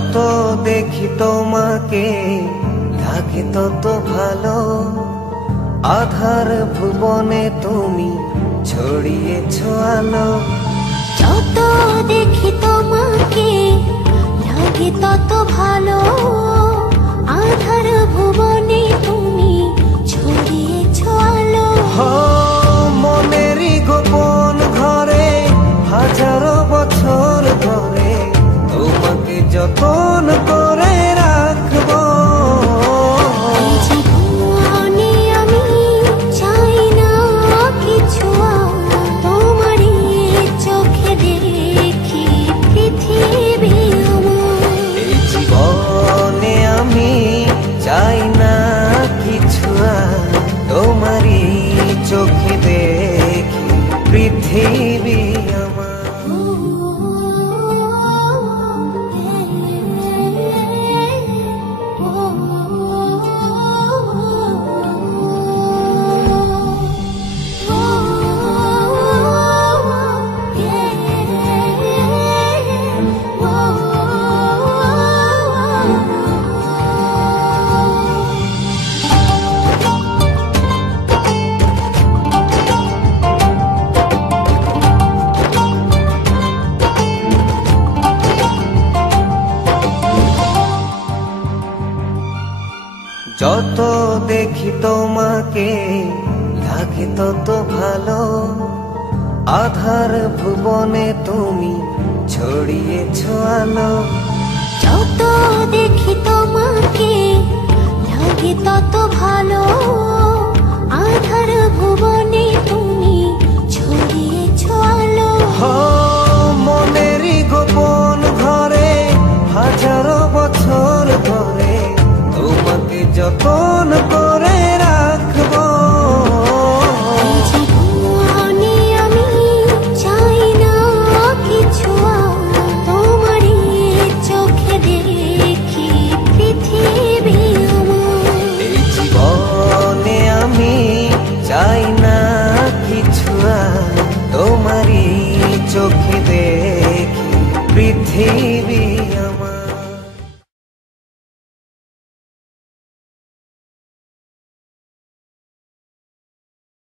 যত দেখি তোমাকে লাগে তত ভালো, আধার ভুবনে তুমি ছড়িয়েছো আলো। যত দেখি তোমাকে লাগে তত ভালো, আধার ভুবনে তুমি ছড়িয়েছো আলো। মনেরই গোপন ঘরে হাজারো বছর ধরে তোমাকে যতন করে রাখবো। জীবনে আমি চাই না কিছু, তোমারই চোখে দেখি পৃথিবী আমার। এই জীবনে আমি চাই না কিছু, তোমারই চোখে দেখি পৃথিবী আমার। যত দেখি তোমাকে লাগে তত ভালো, আধার ভুবনে তুমি ছড়িয়েছো আলো। যত দেখি তোমাকে লাগে তত ভালো, আধার ভুবনে তুমি ছড়িয়েছো আলো। মনেরই গোপন ঘরে হাজারো বছর ধরে তোমাকে যতন করে রাখবো। জীবনে আমি চাই না কিছু, তোমারই চোখে দেখি পৃথিবী আমার। এই জীবনে আমি চাই না কিছু, তোমারই চোখে দেখি পৃথিবী